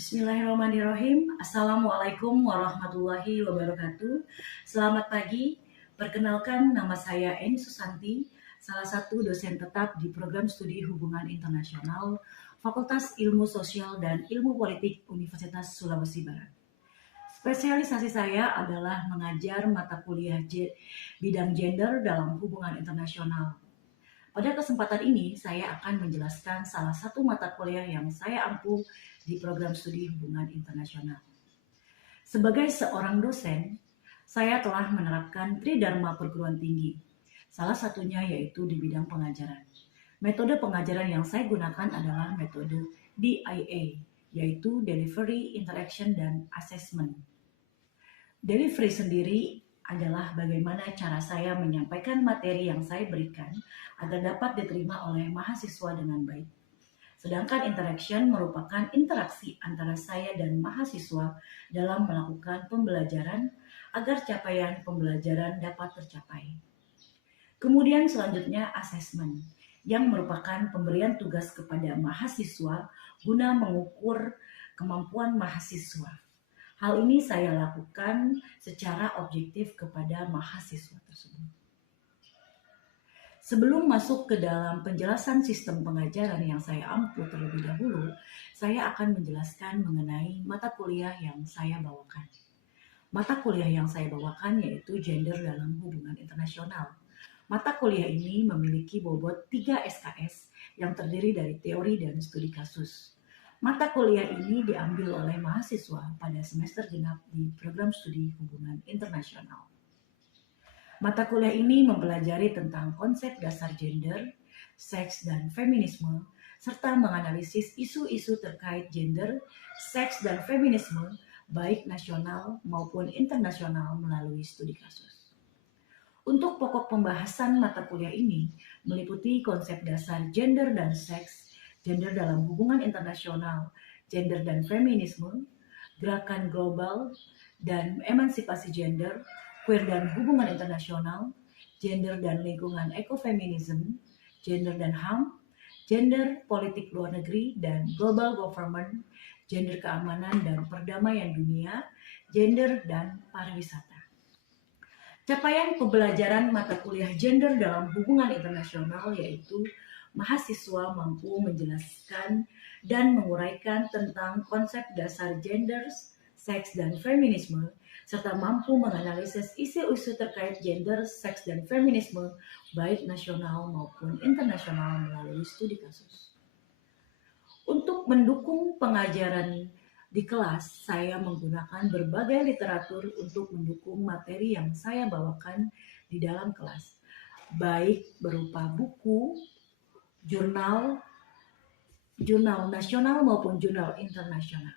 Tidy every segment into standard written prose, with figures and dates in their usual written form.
Bismillahirrahmanirrahim. Assalamualaikum warahmatullahi wabarakatuh. Selamat pagi. Perkenalkan, nama saya Eni Susanti, salah satu dosen tetap di program studi hubungan internasional Fakultas Ilmu Sosial dan Ilmu Politik Universitas Sulawesi Barat. Spesialisasi saya adalah mengajar mata kuliah bidang gender dalam hubungan internasional. Pada kesempatan ini, saya akan menjelaskan salah satu mata kuliah yang saya ampu di program studi hubungan internasional. Sebagai seorang dosen, saya telah menerapkan Tridharma perguruan tinggi. Salah satunya yaitu di bidang pengajaran. Metode pengajaran yang saya gunakan adalah metode DIA, yaitu Delivery, Interaction, dan Assessment. Delivery sendiri adalah bagaimana cara saya menyampaikan materi yang saya berikan agar dapat diterima oleh mahasiswa dengan baik. Sedangkan interaction merupakan interaksi antara saya dan mahasiswa dalam melakukan pembelajaran agar capaian pembelajaran dapat tercapai. Kemudian selanjutnya assessment, yang merupakan pemberian tugas kepada mahasiswa guna mengukur kemampuan mahasiswa. Hal ini saya lakukan secara objektif kepada mahasiswa tersebut. Sebelum masuk ke dalam penjelasan sistem pengajaran yang saya ampu terlebih dahulu, saya akan menjelaskan mengenai mata kuliah yang saya bawakan. Mata kuliah yang saya bawakan yaitu Gender dalam Hubungan Internasional. Mata kuliah ini memiliki bobot 3 SKS yang terdiri dari teori dan studi kasus. Mata kuliah ini diambil oleh mahasiswa pada semester genap di program studi hubungan internasional. Mata kuliah ini mempelajari tentang konsep dasar gender, seks, dan feminisme, serta menganalisis isu-isu terkait gender, seks, dan feminisme, baik nasional maupun internasional melalui studi kasus. Untuk pokok pembahasan mata kuliah ini meliputi konsep dasar gender dan seks, gender dalam hubungan internasional, gender dan feminisme, gerakan global dan emansipasi gender, queer dan hubungan internasional, gender dan lingkungan ekofeminisme, gender dan HAM, gender politik luar negeri dan global government, gender keamanan dan perdamaian dunia, gender dan pariwisata. Capaian pembelajaran mata kuliah gender dalam hubungan internasional yaitu mahasiswa mampu menjelaskan dan menguraikan tentang konsep dasar gender, seks, dan feminisme, serta mampu menganalisis isu-isu terkait gender, seks, dan feminisme, baik nasional maupun internasional melalui studi kasus. Untuk mendukung pengajaran di kelas, saya menggunakan berbagai literatur untuk mendukung materi yang saya bawakan di dalam kelas, baik berupa buku, jurnal nasional maupun jurnal internasional.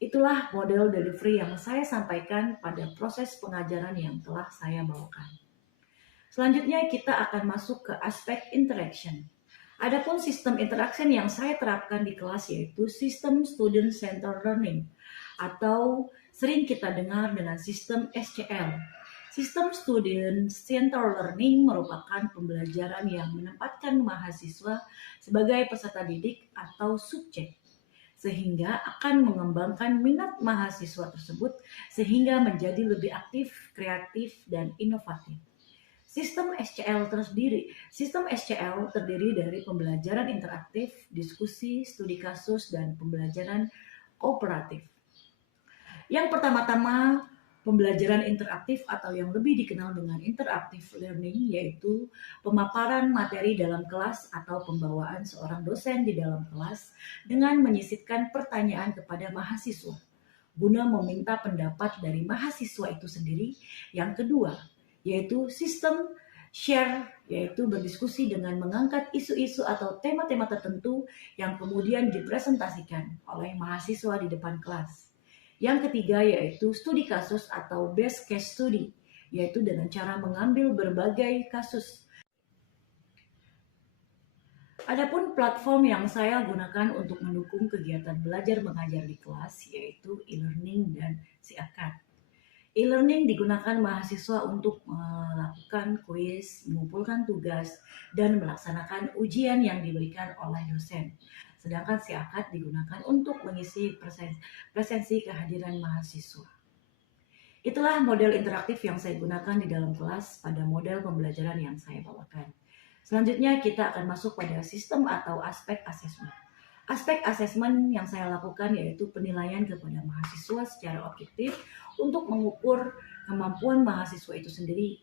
Itulah model delivery yang saya sampaikan pada proses pengajaran yang telah saya bawakan. Selanjutnya kita akan masuk ke aspek interaction. Adapun sistem interaction yang saya terapkan di kelas yaitu sistem Student Centered Learning atau sering kita dengar dengan sistem SCL. Sistem Student Centered Learning merupakan pembelajaran yang menempatkan mahasiswa sebagai peserta didik atau subjek, sehingga akan mengembangkan minat mahasiswa tersebut sehingga menjadi lebih aktif, kreatif, dan inovatif. Sistem SCL terdiri dari pembelajaran interaktif, diskusi, studi kasus, dan pembelajaran kooperatif. Yang pertama-tama, pembelajaran interaktif atau yang lebih dikenal dengan interactive learning yaitu pemaparan materi dalam kelas atau pembawaan seorang dosen di dalam kelas dengan menyisipkan pertanyaan kepada mahasiswa guna meminta pendapat dari mahasiswa itu sendiri. Yang kedua, yaitu sistem share, yaitu berdiskusi dengan mengangkat isu-isu atau tema-tema tertentu yang kemudian dipresentasikan oleh mahasiswa di depan kelas. Yang ketiga yaitu studi kasus atau base case study, yaitu dengan cara mengambil berbagai kasus. Adapun platform yang saya gunakan untuk mendukung kegiatan belajar mengajar di kelas yaitu e-learning dan SIAKAD. E-learning digunakan mahasiswa untuk melakukan kuis, mengumpulkan tugas, dan melaksanakan ujian yang diberikan oleh dosen. sedangkan si akad digunakan untuk mengisi presensi kehadiran mahasiswa. Itulah model interaktif yang saya gunakan di dalam kelas pada model pembelajaran yang saya bawakan. Selanjutnya kita akan masuk pada sistem atau aspek asesmen. Aspek asesmen yang saya lakukan yaitu penilaian kepada mahasiswa secara objektif untuk mengukur kemampuan mahasiswa itu sendiri.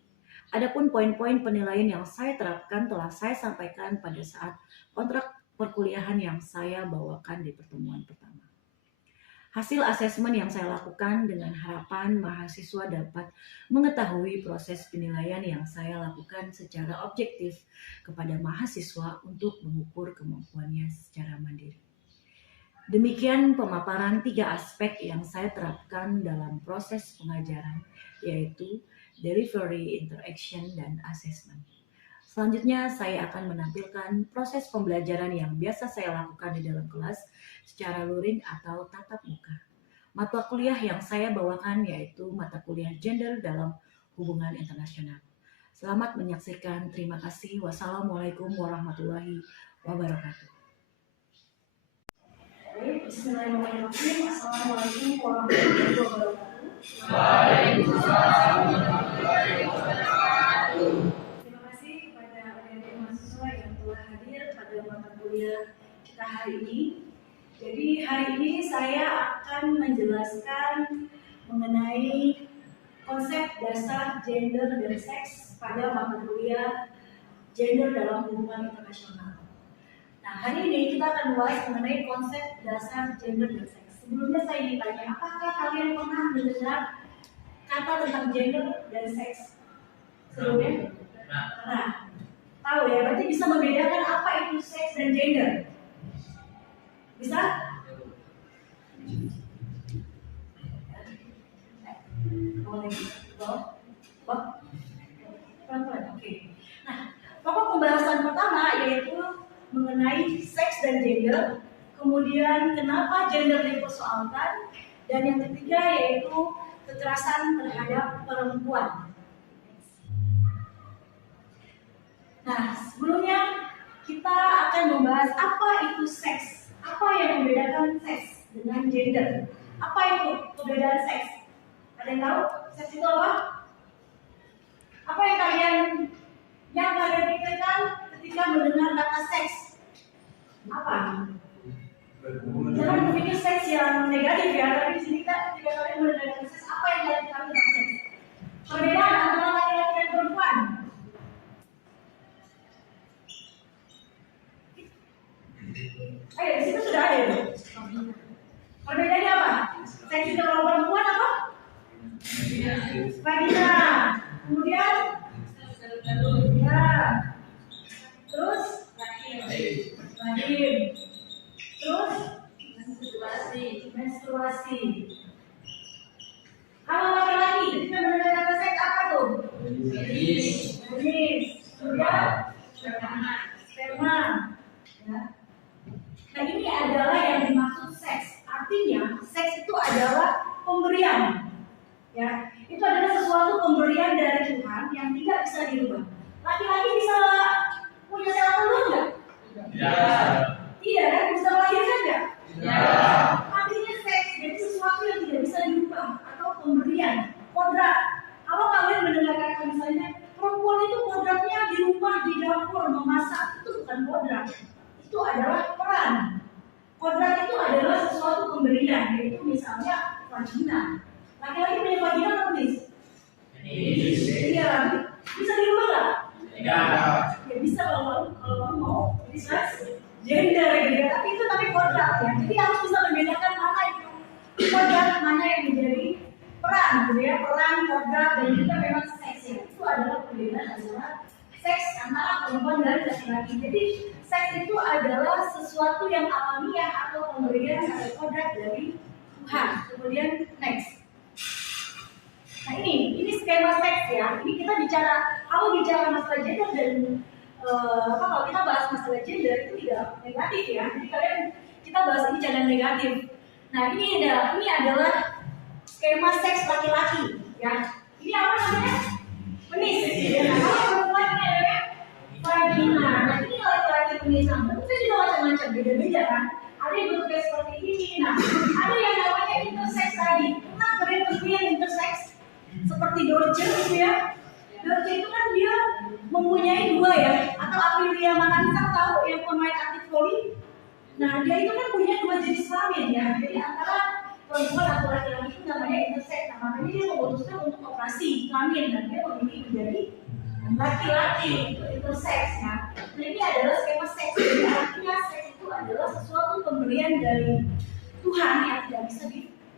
Adapun poin-poin penilaian yang saya terapkan telah saya sampaikan pada saat kontrak perkuliahan yang saya bawakan di pertemuan pertama. Hasil asesmen yang saya lakukan dengan harapan mahasiswa dapat mengetahui proses penilaian yang saya lakukan secara objektif kepada mahasiswa untuk mengukur kemampuannya secara mandiri. Demikian pemaparan 3 aspek yang saya terapkan dalam proses pengajaran, yaitu delivery, interaction, dan assessment. Selanjutnya saya akan menampilkan proses pembelajaran yang biasa saya lakukan di dalam kelas secara luring atau tatap muka. Mata kuliah yang saya bawakan yaitu mata kuliah gender dalam hubungan internasional. Selamat menyaksikan, terima kasih. Wassalamualaikum warahmatullahi wabarakatuh. Bismillahirrahmanirrahim. Assalamualaikum warahmatullahi wabarakatuh. Waalaikumsalam warahmatullahi wabarakatuh. Terima kasih kepada adik-adik mahasiswa yang telah hadir pada mata kuliah kita hari ini. Jadi hari ini saya akan menjelaskan mengenai konsep dasar gender dan seks pada mata kuliah gender dalam hubungan internasional. Nah, hari ini kita akan membahas mengenai konsep dasar gender dan seks. Sebelumnya saya ingin tanya, apakah kalian pernah mendengar kata tentang gender dan seks sebelumnya? Nah, tahu ya, berarti bisa membedakan apa itu seks dan gender? Bisa? Oke. Nah, pokok pembahasan pertama yaitu mengenai seks dan gender, kemudian kenapa gender dipersoalkan, dan yang ketiga yaitu kekerasan terhadap perempuan. Nah, sebelumnya kita akan membahas apa itu seks, apa yang membedakan seks dengan gender, apa itu perbedaan seks. Ada yang tahu seks itu apa? Apa yang kalian pikirkan ketika mendengar kata seks? Apa? Jangan berpikir seks yang negatif ya, tapi di sini ketika kalian mendengar kata seks, apa yang kalian tahu tentang seks? Perbedaan antara laki-laki dan perempuan. Ayo, di situ sudah ada. Perbedaannya apa? Seks itu kalau perempuan apa? Vagina. Kemudian ya. Terus rahim. Terus menstruasi. Kalau laki-laki kita mendengar kata seks apa tuh? Penis. Kemudian sperma. Ya. Nah, ini adalah yang dimaksud seks. Artinya seks itu adalah pemberian. Ya, itu adalah sesuatu pemberian dari Tuhan yang tidak bisa dirubah. Laki-laki bisa punya sel telur nggak? Ya. Tidak kan? Bisa melahirkan nggak? Ya. Artinya seks jadi sesuatu yang tidak bisa dirubah atau pemberian, kodrat. Kalau kalian mendengar kata misalnya perempuan itu kodratnya di rumah, di dapur, memasak, itu bukan kodrat. Itu adalah peran. Kodrat itu adalah sesuatu pemberian, yaitu misalnya vagina. Laki-laki punya vagina atau penis? Penis. Iya. Bisa dirubah nggak? Iya. Ya bisa kalau mau. Bisa gender gitu. Tapi kodrat ya. Jadi harus bisa membedakan mana itu kodrat, mana yang menjadi peran, gitu ya. Peran, kodrat, dan juga memang seks ya. Itu adalah perbedaan antara seks antara perempuan dan laki-laki. Jadi seks itu adalah sesuatu yang alamiah atau pemberian atau kodrat dari Tuhan. Kemudian next. Nah ini skema seks ya. Ini kita kalau bicara masalah gender dan kalau kita bahas masalah gender itu tidak negatif ya. Jadi kita bahas ini jangan negatif. Nah ini adalah skema seks laki-laki ya. Ini apa namanya? Penis. Ya. Nah kalau perempuan ini adalah vagina. Nah ini laki-laki penis. Nah itu juga macam-macam macam-macam, beda-beda kan. Ada yang bentuknya seperti ini. Nah, ada yang namanya intersex tadi. Pernah kalian berpikir intersex? Seperti Dorje gitu ya. Dorje itu kan dia mempunyai dua ya. Atau Aprilia Mananta tahu yang pemain aktif voli. Nah, dia itu kan punya dua jenis kelamin ya. Jadi antara perempuan atau laki-laki itu namanya intersex. Nah, makanya dia memutuskan untuk operasi kelamin dan dia memilih menjadi laki-laki, itu intersex ya. Nah, ini adalah skema seks. Jadi artinya seks itu adalah sesuatu pemberian dari Tuhan yang tidak bisa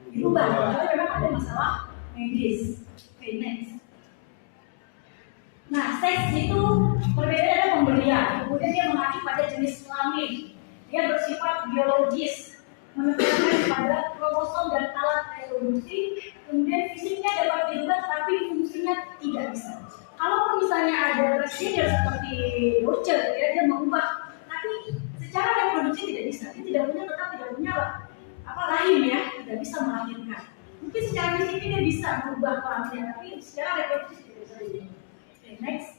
dirubah. Kalau memang ada masalah medis. Oke, next. Nah, seks itu berbeda dengan pemberian. Kemudian dia mengacu pada jenis kelamin. Dia bersifat biologis, menekankan pada kromosom dan alat reproduksi. Kemudian fisiknya dapat dirubah, tapi fungsinya tidak bisa. Kalau misalnya ada transgender seperti Roger, ya, dia mengubah, tapi secara reproduksi tidak bisa. Dia tidak punya, tetap tidak punya rahim ya, tidak bisa melahirkan. Mungkin secara fisik dia bisa merubah kelaminnya, tapi secara reproduksi tidak bisa. Okay, next.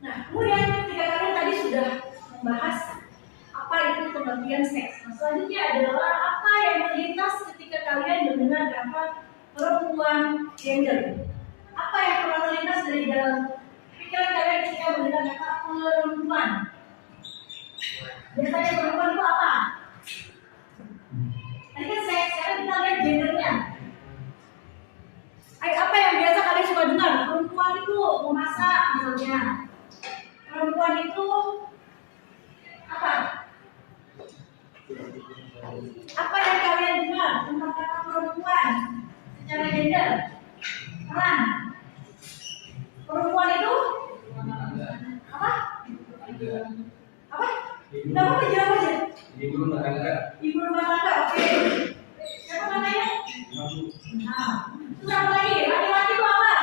Nah, kemudian ketika kalian tadi sudah membahas apa itu pengertian seks. Nah, selanjutnya adalah apa yang terlintas ketika kalian mendengar kata perempuan gender. Apa yang pernah terlintas dari dalam pikiran kalian ketika mendengar kata perempuan? Biasanya perempuan itu apa? Tadi kan seks, sekarang kita lihat gendernya. Apa yang biasa kalian suka dengar? Perempuan itu memasak misalnya. Perempuan itu apa? Apa yang kalian dengar tentang kata perempuan secara gender? Peran. Perempuan itu apa? Apa? Tidak apa jawab aja. Ibu rumah tangga. Ibu rumah tangga, oke. Siapa namanya? Nah, terus apa lagi? Laki-laki itu apa?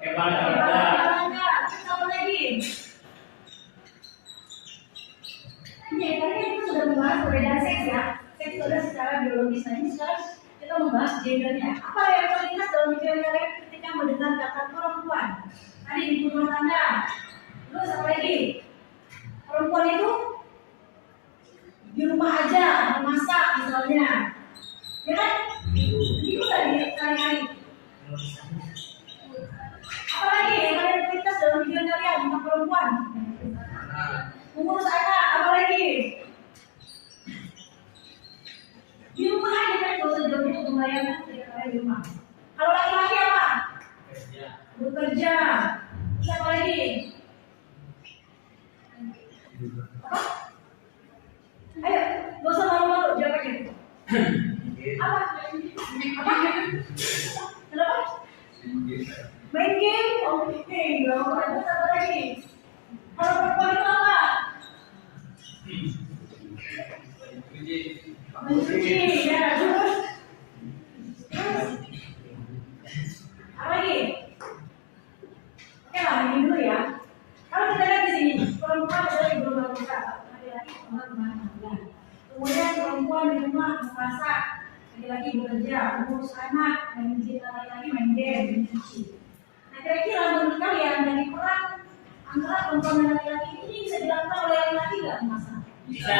Kepala Tangga. Terus apa lagi? Ini tadi kita sudah membahas perbedaan seks ya. Seks itu ada secara biologis. Nah, ini sekarang kita membahas gendernya. Apa yang terlintas dalam pikiran kalian ketika mendengar kata perempuan? Tadi di rumah tangga. Terus apa lagi? Perempuan itu di rumah aja, memasak misalnya. Ya kan? Itu tadi sehari-hari. Apa lagi yang kalian terlintas dalam pikiran kalian tentang perempuan? Mengurus anak, apa lagi? Di rumah aja kan, gak usah jauh untuk membayangkan ketika kalian di rumah. Kalau laki-laki apa? Bekerja. Terus apa lagi? Apa? Ayo, gak usah malu-malu, jawab aja. Apa? Apa? Kenapa? Main game? Oke, gak apa-apa. Terus apa lagi? Kalau perempuan itu apa? Mencuci, ya. Terus apa lagi? Oke lah, ini dulu ya. Kalau kita lihat di sini, perempuan adalah ibu rumah tangga, laki-laki rumah tangga. Kemudian perempuan di rumah memasak, laki-laki bekerja, mengurus anak, laki-laki main game, mencuci. Nah, kira-kira menurut kalian dari peran antara perempuan dan laki-laki ini bisa dilakukan oleh laki-laki nggak memasak? Bisa.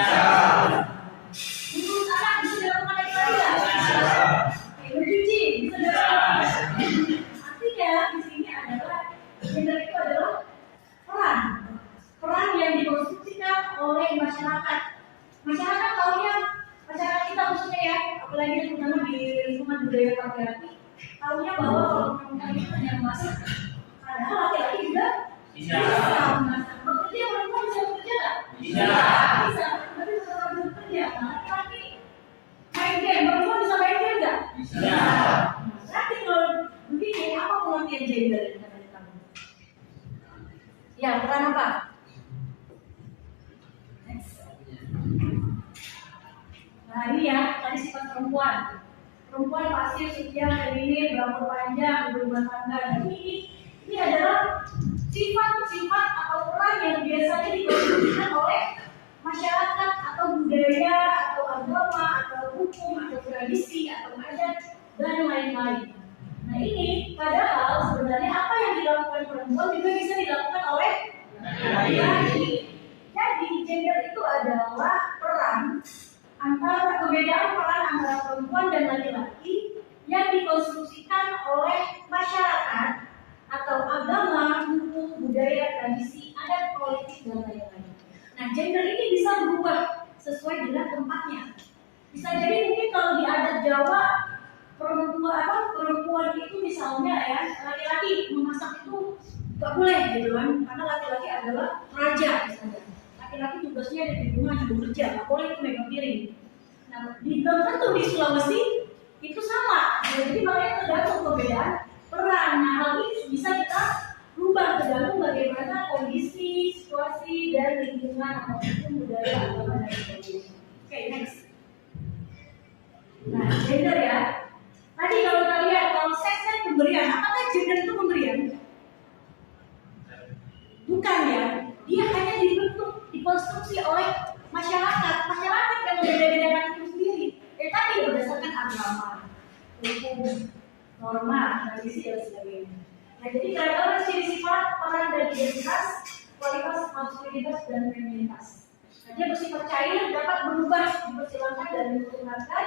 Mengurus anak bisa dilakukan laki-laki nggak? Bisa. Mencuci bisa dilakukan. Artinya di sini adalah gender itu adalah peran yang dikonstruksikan oleh masyarakat. Masyarakat tahunya, masyarakat kita khususnya ya, apalagi terutama di lingkungan budaya laki-laki, tahunya bahwa kalau perempuan itu hanya memasak, padahal laki-laki juga bisa memasak. Bekerja perempuan bisa bekerja nggak? Bisa. Bisa. Tapi setelah bekerja, laki-laki main game, perempuan bisa main game nggak? Bisa. Berarti kalau begini, apa pengertian gender yang kita tahu? Ya, peran apa? Nah ini ya, tadi sifat perempuan. Perempuan pasti setia, feminin, berambut panjang, berumah tangga. Jadi ini adalah sifat-sifat atau peran yang biasanya dikonstruksikan oleh masyarakat atau budaya atau agama atau hukum atau tradisi atau adat dan lain-lain. Nah ini padahal sebenarnya apa yang dilakukan perempuan juga bisa dilakukan oleh laki-laki. gender itu adalah perbedaan peran antara perempuan dan laki-laki yang dikonstruksikan oleh masyarakat atau agama, hukum, budaya, tradisi, adat, politik, dan lain-lain. Nah, gender ini bisa berubah sesuai dengan tempatnya. Bisa jadi mungkin kalau di adat Jawa perempuan itu misalnya ya, laki-laki memasak itu nggak boleh gitu kan, karena laki-laki adalah raja misalnya. Laki-laki tugasnya ada di rumah juga bekerja, nggak boleh itu megang piring. Nah, belum tentu di Sulawesi itu sama. Jadi makanya tergantung perbedaan peran. Nah, hal ini bisa kita rubah tergantung bagaimana kondisi, situasi, dan lingkungan ataupun budaya agama dan sebagainya. Oke, next. Nah, gender ya. Tadi kalau kita lihat kalau seks dan pemberian, apakah gender itu pemberian? Bukan ya. Dia hanya dibentuk, dikonstruksi oleh masyarakat yang membeda-bedakan itu sendiri. Tadi berdasarkan agama, hukum, norma, tradisi dan sebagainya. Nah, jadi keragaman ciri sifat, peran dan identitas, kualitas, maskulinitas dan feminitas. Nah, dia bersifat cair, dapat berubah, dipersilakan dan diperkenalkan,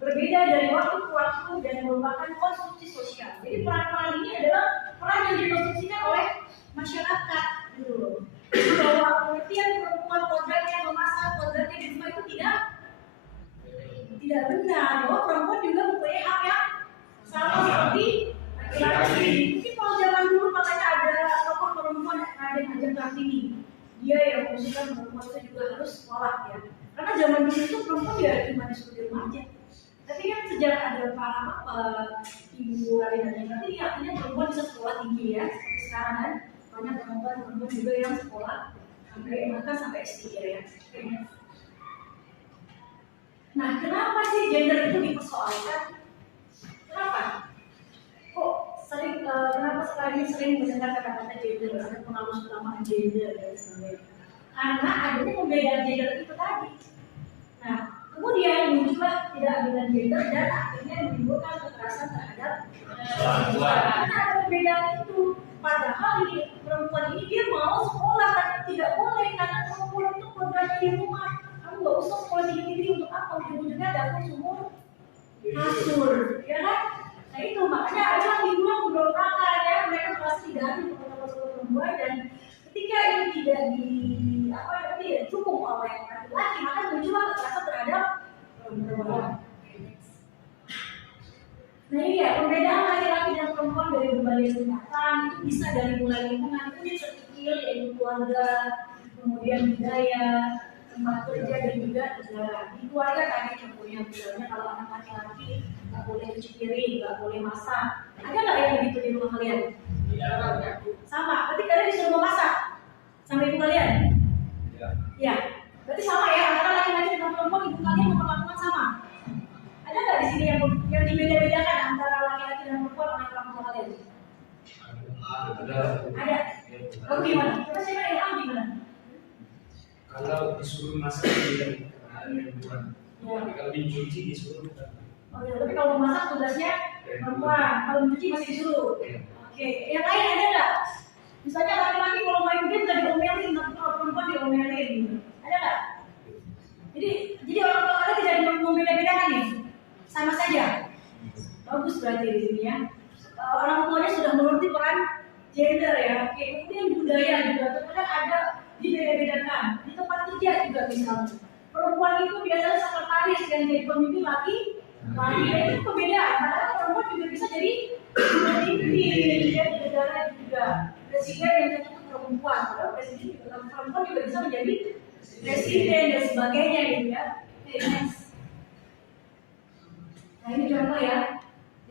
berbeda dari waktu ke waktu dan merupakan konstruksi sosial. Jadi peran-peran ini adalah peran yang dikonstruksikan oleh masyarakat, gitu loh. Bahwa pengertian perempuan kodratnya memasak, kodratnya di rumah itu tidak benar. Bahwa perempuan juga mempunyai hak yang sama seperti laki-laki. Mungkin kalau zaman dulu makanya ada tokoh perempuan Raden Ajeng Kartini. Dia yang mengusulkan perempuan itu juga harus sekolah ya. Karena zaman dulu itu perempuan ya cuma disuruh di rumah aja. Tapi kan sejak ada Ibu Raden Ajeng Kartini, artinya perempuan bisa sekolah tinggi ya. Seperti sekarang kan banyak perempuan juga yang sekolah sampai S3 ya. Nah, kenapa sih gender itu dipersoalkan? Kenapa? Kenapa sekarang ini sering mendengar kata-kata gender, ada pengaruh gender dan sebagainya? Karena adanya pembedaan gender itu tadi. Nah, kemudian muncullah ketidakadilan gender dan akhirnya menimbulkan kekerasan terhadap perempuan. Karena ada perbedaan itu. Padahal ini perempuan ini dia mau sekolah tapi tidak boleh karena perempuan itu kodratnya di rumah. Kamu nggak usah sekolah tinggi untuk apa? Ujung-ujungnya dapur sumur kasur, ya kan? Nah itu makanya ada lingkungan pemberontakan ya, mereka merasa tidak adil kepada perempuan dan ketika ini tidak didukung oleh laki-laki maka muncullah kekerasan terhadap perempuan. Nah ini ya, perbedaan laki-laki dan perempuan dari berbagai tingkatan itu bisa dari mulai lingkungan unit terkecil yaitu keluarga, kemudian budaya, tempat kerja dan juga negara. Di keluarga tadi contohnya misalnya kalau anak laki-laki nggak boleh cuci piring, nggak boleh masak. Ada nggak yang begitu di rumah kalian? Sama. Berarti kalian disuruh memasak sama ibu kalian? Ya. Berarti sama ya antara laki-laki dan perempuan ibu kalian memperlakukan sama. Ada nggak di sini yang dibeda-bedakan antara laki-laki dan perempuan oleh orang tua kalian? Ada. Oh gimana? Coba saya Ilham gimana? Kalau disuruh masak tidak perempuan. Tapi kalau dicuci disuruh bukan. Oh ya, tapi kalau masak tugasnya perempuan, kalau mencuci masih disuruh. Oke, yang lain ada nggak? Misalnya laki-laki kalau main game nggak diomelin, tapi kalau perempuan diomelin, gitu. Ada nggak? Jadi orang tua kalian tidak membeda-bedakan nih, sama saja. Bagus berarti di sini ya. Orang tuanya sudah menuruti peran gender ya. Oke, kemudian budaya juga terkadang ada dibeda-bedakan. Di tempat kerja juga misalnya. Perempuan itu biasanya sekretaris yang jadi pemimpin laki. Itu perbedaan. Padahal perempuan juga bisa jadi pemimpin ya, di negara juga. Presiden yang cocok perempuan. Padahal presiden juga perempuan juga bisa menjadi presiden dan sebagainya gitu ya. Oke, next. Nah ini contoh ya.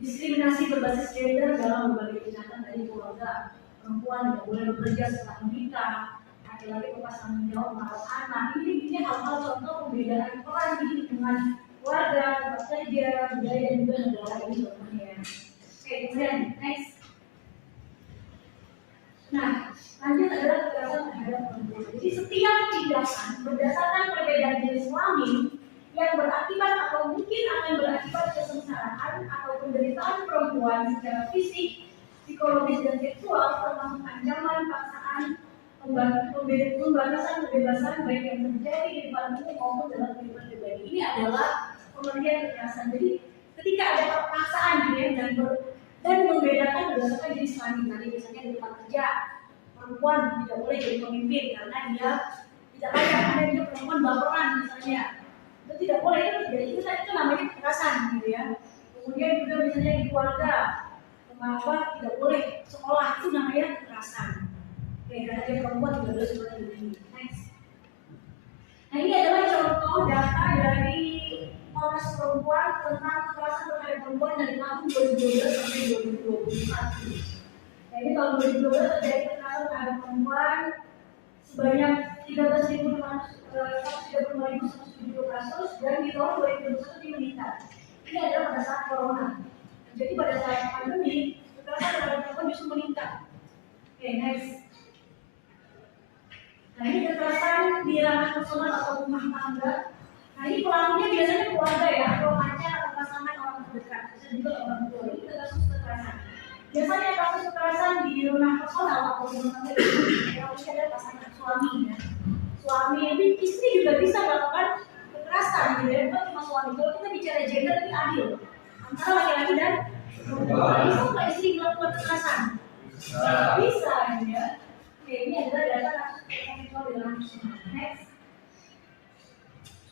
Diskriminasi berbasis gender dalam berbagai tindakan dari keluarga. Perempuan tidak boleh bekerja setelah menikah, laki-laki lepas tanggung jawab merawat anak. Ini hal-hal contoh pembedaan peran di lingkungan keluarga, tempat kerja, budaya dan juga negara ini contohnya. Oke, kemudian next. Nah, lanjut adalah kekerasan terhadap perempuan. Jadi setiap tindakan berdasarkan perbedaan jenis kelamin yang berakibat atau mungkin akan berakibat kesengsaraan atau penderitaan perempuan secara fisik, psikologis dan seksual termasuk ancaman, paksaan, pembatasan kebebasan baik yang terjadi di depan umum maupun dalam kehidupan pribadi. Ini adalah pengertian kekerasan. Jadi ketika ada paksaan gitu ya, dan membedakan berdasarkan jenis kelamin. Tadi misalnya di tempat kerja perempuan tidak boleh jadi pemimpin karena dia tidak layak, karena dia perempuan baperan misalnya, itu tidak boleh, itu namanya kekerasan gitu ya. Kemudian juga misalnya di keluarga, kenapa tidak boleh sekolah, itu namanya kekerasan. Oke, karena dia perempuan tidak boleh sekolah ini. Next. Nah, ini adalah contoh data dari Komnas Perempuan tentang kekerasan terhadap perempuan dari tahun 2012 sampai 2021. Nah, ini tahun 2012 terjadi kekerasan terhadap perempuan sebanyak 13.135 kasus, dan di tahun 2021 ini meningkat. Ini adalah pada saat corona. Jadi pada saat pandemi, kekerasan terhadap perempuan justru meningkat. Oke, next. Nah, ini kekerasan di ranah personal atau rumah tangga. Nah, ini pelakunya biasanya keluarga ya, atau pacar atau pasangan orang terdekat, bisa juga orang tua. Ini kasus kekerasan. Biasanya kasus kekerasan di ranah personal atau rumah tangga yang ada pasangan suami ya. Suami, ini istri juga bisa melakukan kekerasan, gitu ya. Bukan cuma suami. Kalau kita bicara gender ini adil antara laki-laki dan perempuan. Bisa nggak istri melakukan kekerasan? Bisa, ya. Oke, ini adalah data kasus kekerasan seksual di ranah personal. Next.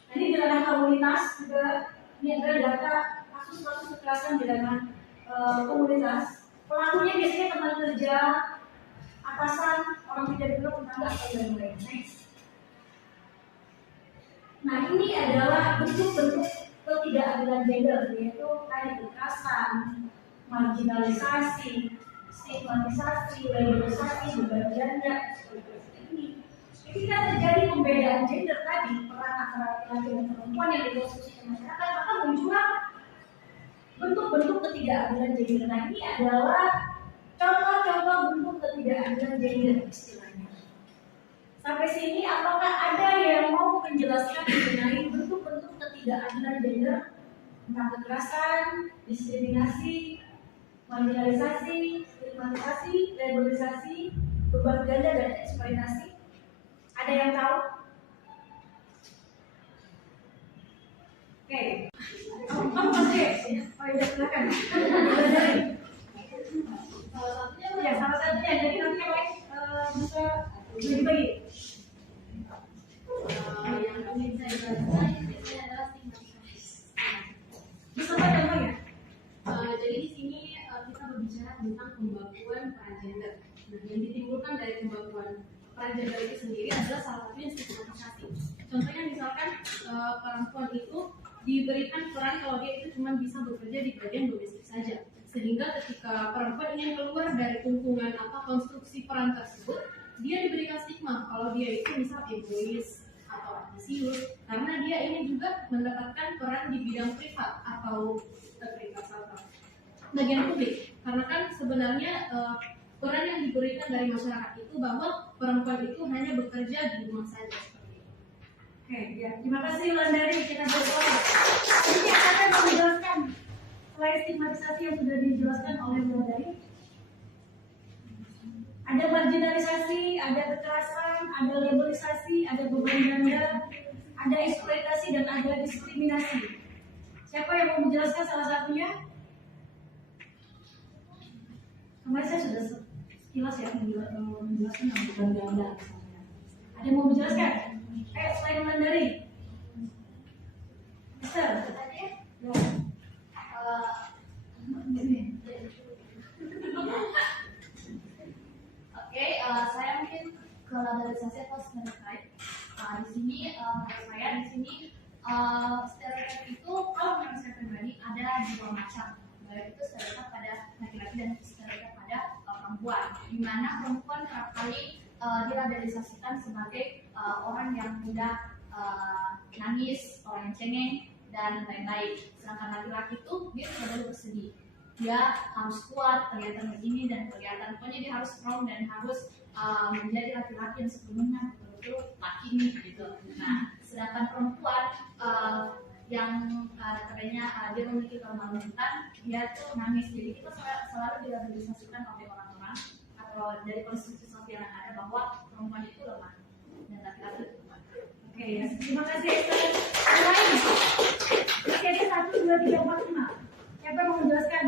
Nah, ini di ranah komunitas juga. Ini adalah data kasus-kasus kekerasan di ranah komunitas. Pelakunya biasanya teman kerja, atasan, orang tidak dikenal, tetangga, atau lain-lain. Next. Nah, ini adalah bentuk-bentuk ketidakadilan gender, yaitu tadi kekerasan, marginalisasi, stigmatisasi, labelisasi, beban ganda, seperti ini. Ketika terjadi pembedaan gender tadi, peran antara laki-laki dan perempuan yang dikonsumsi masyarakat, maka muncullah bentuk-bentuk ketidakadilan gender. Nah, ini adalah contoh-contoh bentuk ketidakadilan gender istilahnya. Sampai sini, apakah ada yang mau menjelaskan mengenai bentuk-bentuk ketidakadilan gender tentang kekerasan, diskriminasi, marginalisasi, stigmatisasi, labelisasi, beban ganda, dan eksploitasi? Ada yang tahu? Oke. Kamu pasti ya? Oh iya, silakan. Ya, salah satunya. Jadi nanti yang lain bisa bagi-bagi. Yang kami bisa jelaskan ini adalah stigmatisasi. Bisa apa contohnya? Jadi di sini kita berbicara tentang pembakuan peran gender. Nah, yang ditimbulkan dari pembakuan peran gender itu sendiri adalah salah satunya stigmatisasi. Contohnya misalkan perempuan itu diberikan peran kalau dia itu cuma bisa bekerja di bagian domestik saja, sehingga ketika perempuan ingin keluar dari tungkungan atau konstruksi peran tersebut, dia diberikan stigma kalau dia itu misal egois atau ambisius, karena dia ingin juga mendapatkan peran di bidang privat atau bagian publik. Karena kan sebenarnya peran yang diberikan dari masyarakat itu bahwa perempuan itu hanya bekerja di rumah saja. Oke, ya. Terima kasih Wulandari, kita berdoa. Ini akan menjelaskan selain stigmatisasi yang sudah dijelaskan oleh Wulandari. Ada marginalisasi, ada kekerasan, ada labelisasi, ada beban ganda, ada eksploitasi, dan ada diskriminasi. Siapa yang mau menjelaskan salah satunya? Kemarin saya sudah sekilas ya menjelaskan tentang beban ganda. Ada yang mau menjelaskan? Selain Wulandari. Mister. Ya. Oke, saya mungkin ke labelisasi atau stereotype. Di sini menurut saya di sini stereotype itu kalau menurut saya pribadi ada dua macam. Baik itu stereotype pada laki-laki dan stereotype pada perempuan. Di mana perempuan kerap kali dilabelisasikan sebagai orang yang mudah nangis, orang yang cengeng, dan lain-lain. Sedangkan laki-laki itu dia tidak boleh bersedih. Dia harus kuat, kelihatan begini dan kelihatan, pokoknya dia harus strong dan harus menjadi laki-laki yang sepenuhnya betul-betul laki gitu. Nah, sedangkan perempuan yang katanya dia memiliki kelemahan mental, dia tuh nangis. Jadi kita selalu dilabelisasikan oleh orang-orang atau dari konstruksi sosial yang ada bahwa perempuan perempuan itu lemah dan laki-laki itu kuat. Oke, ya. Terima kasih Esther. Yang lain? Masih ada 1, 2, 3, 4, 5. Siapa yang mau menjelaskan?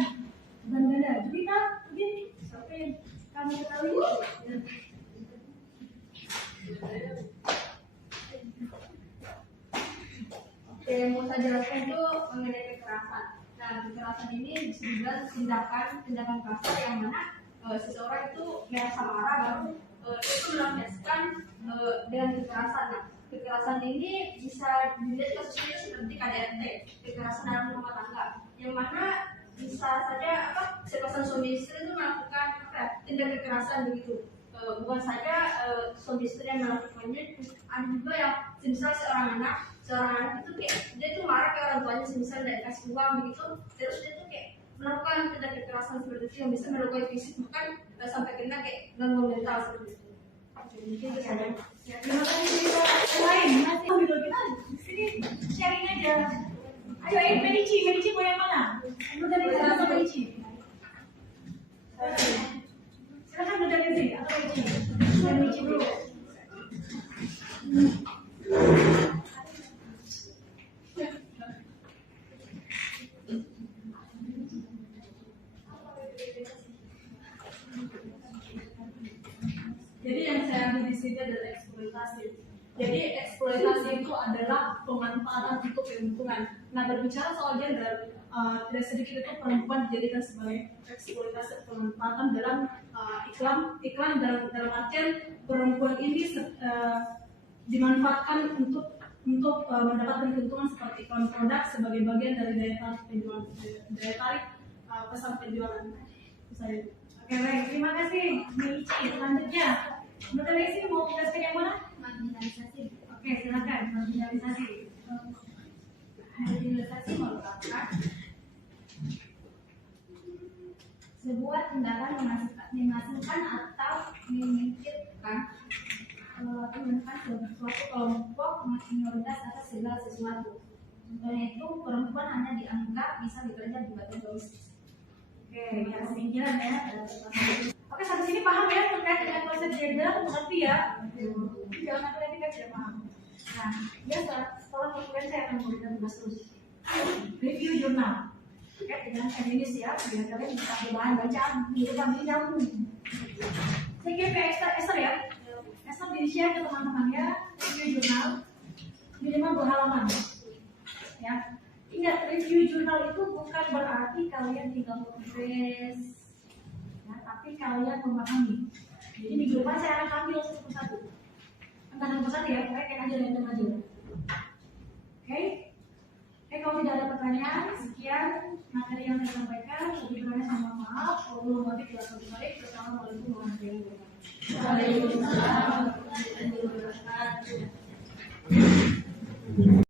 Bukan ganda. Juwita, mungkin siapa yang kamu ketahui? Oke, yang mau saya jelaskan itu mengenai kekerasan. Nah, kekerasan ini bisa dibilang tindakan kasar yang mana seseorang itu merasa marah baru itu melampiaskan dengan kekerasan. Nah, kekerasan ini bisa dilihat kasusnya seperti KDRT, kekerasan dalam rumah tangga, yang mana bisa saja sepasang suami istri itu melakukan tindak kekerasan begitu. Bukan saja suami istri yang melakukannya, ada juga yang misal seorang anak itu kayak dia tuh marah ke orang tuanya, misal dari kasih uang begitu, terus dia tuh kayak melakukan tindak kekerasan seperti itu yang bisa melukai fisik, bahkan sampai kena kayak gangguan mental seperti itu. Jadi itu saja. Ya, terima kasih Juwita. Yang lain? Masih video kita di sini sharing aja. Ayo, Medici mau yang mana? Anggota Desi atau Medici? Silakan anggota Desi atau Medici. Medici dulu. Jadi yang saya ambil di sini adalah eksploitasi. Jadi eksploitasi itu adalah pemanfaatan untuk keuntungan. Nah, berbicara soal gender, tidak sedikit itu perempuan dijadikan sebagai eksploitasi pemanfaatan dalam iklan dalam artian perempuan ini dimanfaatkan untuk mendapatkan keuntungan seperti iklan produk sebagai bagian dari daya tarik pesan penjualan. Saya. Oke, baik. Terima kasih, Medici. Selanjutnya, anggota Desi mau menjelaskan yang mana? Marginalisasi. Oke, silakan. Marginalisasi. Marginalisasi merupakan sebuah tindakan menghasilkan atau memikirkan suatu kelompok minoritas atas segala sesuatu. Contohnya itu perempuan hanya dianggap bisa bekerja di bagian domestik. Oke, yang pemikiran ya. Oke, sampai sini paham ya terkait dengan konsep gender, mengerti ya? Jangan sampai nanti kan tidak paham. Nah, ya setelah kemudian saya akan memberikan tugas terus. Review jurnal terkait dengan feminis ya, biar kalian bisa ambil bahan bacaan di depan ini nyambung. Saya kirim ke Esther ya. Esther di-share ke teman-temannya review jurnal minimal 2 halaman. Ya. Ingat, review jurnal itu bukan berarti kalian tinggal copy-paste, ya, tapi kalian memahami. Jadi minggu depan saya akan ambil satu persatu. Entah satu persatu ya, pokoknya kayak aja random aja. Oke? Oke, kalau tidak ada pertanyaan, sekian materi yang saya sampaikan. Lebih kurangnya saya mohon maaf. Kalau belum nanti kita balik. Assalamualaikum warahmatullahi wabarakatuh. Waalaikumsalam warahmatullahi wabarakatuh.